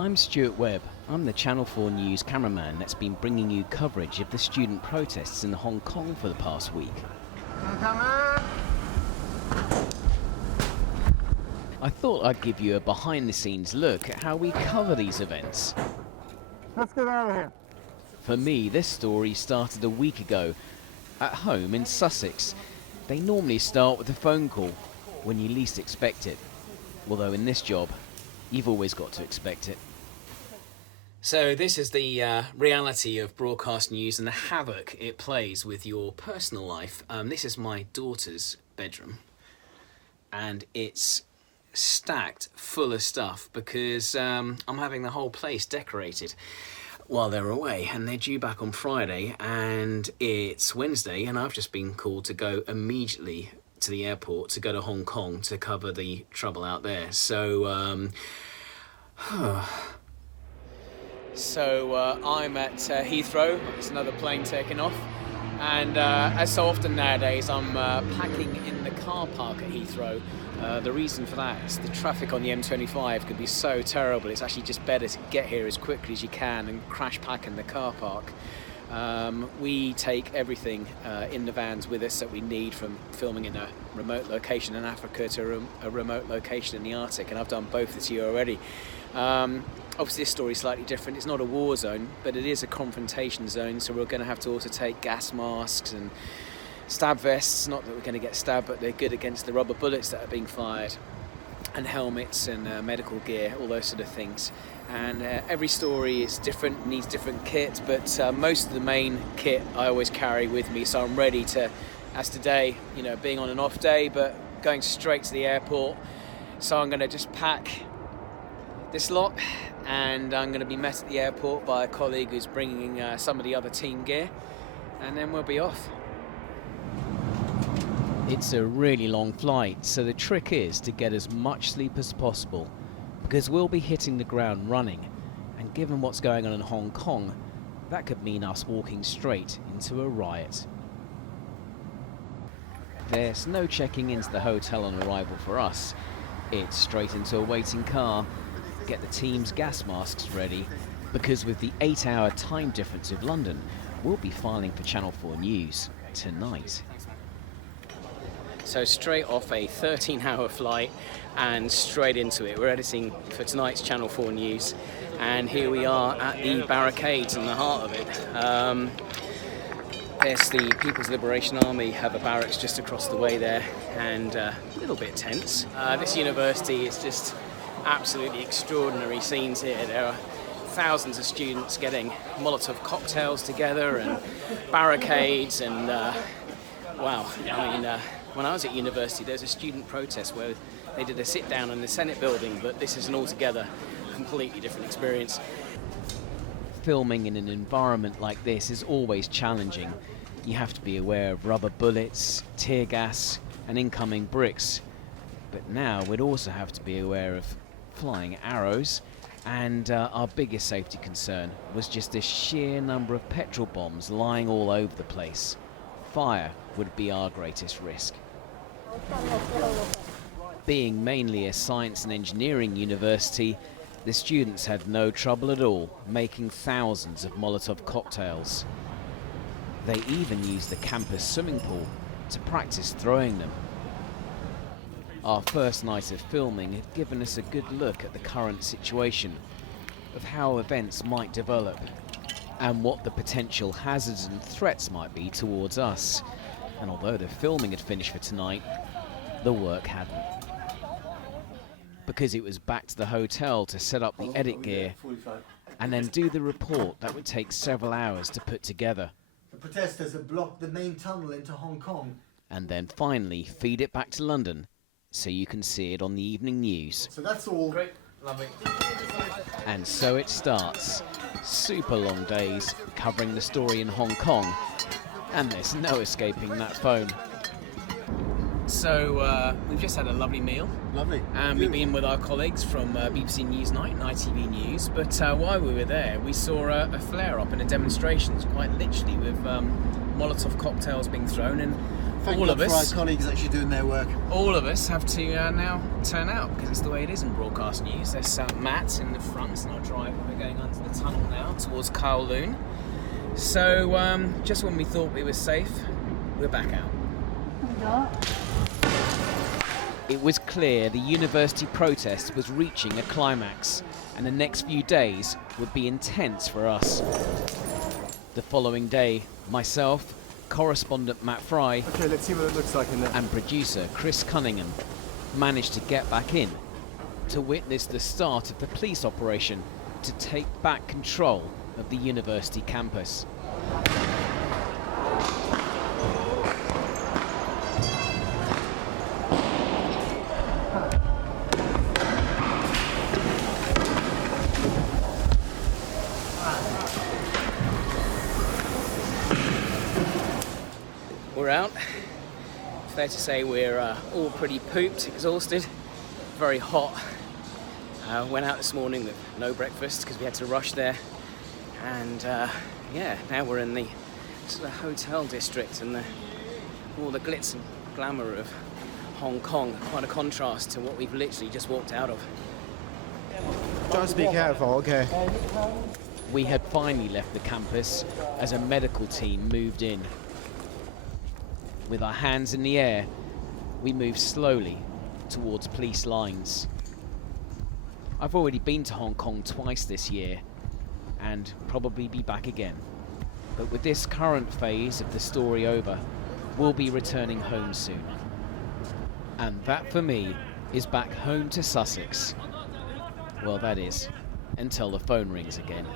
I'm Stuart Webb. I'm the Channel 4 News cameraman that's been bringing you coverage of the student protests in Hong Kong for the past week. I thought I'd give you a behind-the-scenes look at how we cover these events. Let's get out of here. For me, this story started a week ago, at home in Sussex. They normally start with a phone call, when you least expect it. Although in this job, you've always got to expect it. So this is the reality of broadcast news and the havoc it plays with your personal life. This is my daughter's bedroom, and it's stacked full of stuff because I'm having the whole place decorated while they're away, and they're due back on Friday, and it's Wednesday, and I've just been called to go immediately to the airport to go to Hong Kong to cover the trouble out there. So I'm at Heathrow. It's another plane taking off, and as so often nowadays, I'm packing in the car park at Heathrow. The reason for that is the traffic on the M25 can be so terrible. It's actually just better to get here as quickly as you can and crash pack in the car park. We take everything in the vans with us that we need, from filming in a remote location in Africa to a remote location in the Arctic, and I've done both this year already. Obviously this story is slightly different. It's not a war zone, but it is a confrontation zone, so we're going to have to also take gas masks and stab vests. Not that we're going to get stabbed, but they're good against the rubber bullets that are being fired, and helmets and medical gear, all those sort of things. And every story is different, needs different kit, but most of the main kit I always carry with me, so I'm ready to, as today, you know, being on an off day, but going straight to the airport. So I'm going to just pack this lot, and I'm going to be met at the airport by a colleague who's bringing some of the other team gear, and then we'll be off. It's a really long flight, so the trick is to get as much sleep as possible, because we'll be hitting the ground running, and given what's going on in Hong Kong, that could mean us walking straight into a riot. There's no checking into the hotel on arrival for us. It's straight into a waiting car, get the team's gas masks ready, because with the 8-hour time difference of London, we'll be filing for Channel 4 News tonight. So straight off a 13-hour flight and straight into it. We're editing for tonight's Channel 4 News, and here we are at the barricades in the heart of it. There's the People's Liberation Army have a barracks just across the way there, and a little bit tense. This university is just absolutely extraordinary scenes here. There are thousands of students getting Molotov cocktails together and barricades, and wow, I mean, when I was at university, there was a student protest where they did a sit-down in the Senate building, but this is an altogether completely different experience. Filming in an environment like this is always challenging. You have to be aware of rubber bullets, tear gas, and incoming bricks. But now we'd also have to be aware of flying arrows, and our biggest safety concern was just the sheer number of petrol bombs lying all over the place. Fire would be our greatest risk. Being mainly a science and engineering university, the students had no trouble at all making thousands of Molotov cocktails. They even used the campus swimming pool to practice throwing them. Our first night of filming had given us a good look at the current situation, of how events might develop, and what the potential hazards and threats might be towards us. And although the filming had finished for tonight, the work hadn't. Because it was back to the hotel to set up the edit gear, and then do the report that would take several hours to put together. The protesters have blocked the main tunnel into Hong Kong. And then finally feed it back to London, so you can see it on the evening news. So that's all. Great, lovely. And so it starts. Super long days covering the story in Hong Kong, and there's no escaping that phone. So we've just had a lovely meal. Lovely. And we've been with our colleagues from BBC Newsnight and ITV News, but while we were there we saw a flare-up and a demonstration, quite literally, with Molotov cocktails being thrown, and Thank all God of for us, our colleagues actually doing their work. all of us have to now turn out, because it's the way it is in broadcast news. There's Matt in the front, it's our driver. We're going under the tunnel now towards Kowloon. So just when we thought we were safe, we're back out. It was clear the university protest was reaching a climax, and the next few days would be intense for us. The following day, myself, correspondent Matt Fry, Okay, let's see what it looks like in there. and producer Chris Cunningham managed to get back in to witness the start of the police operation to take back control of the university campus. We're out. Fair to say we're all pretty pooped, exhausted, very hot. Went out this morning with no breakfast because we had to rush there. And yeah, now we're in the sort of hotel district and all the glitz and glamour of Hong Kong. Quite a contrast to what we've literally just walked out of. Just be careful, okay? We had finally left the campus as a medical team moved in. With our hands in the air, we moved slowly towards police lines. I've already been to Hong Kong twice this year, and probably be back again. But with this current phase of the story over, we'll be returning home soon. And that for me is back home to Sussex. Well, that is, until the phone rings again.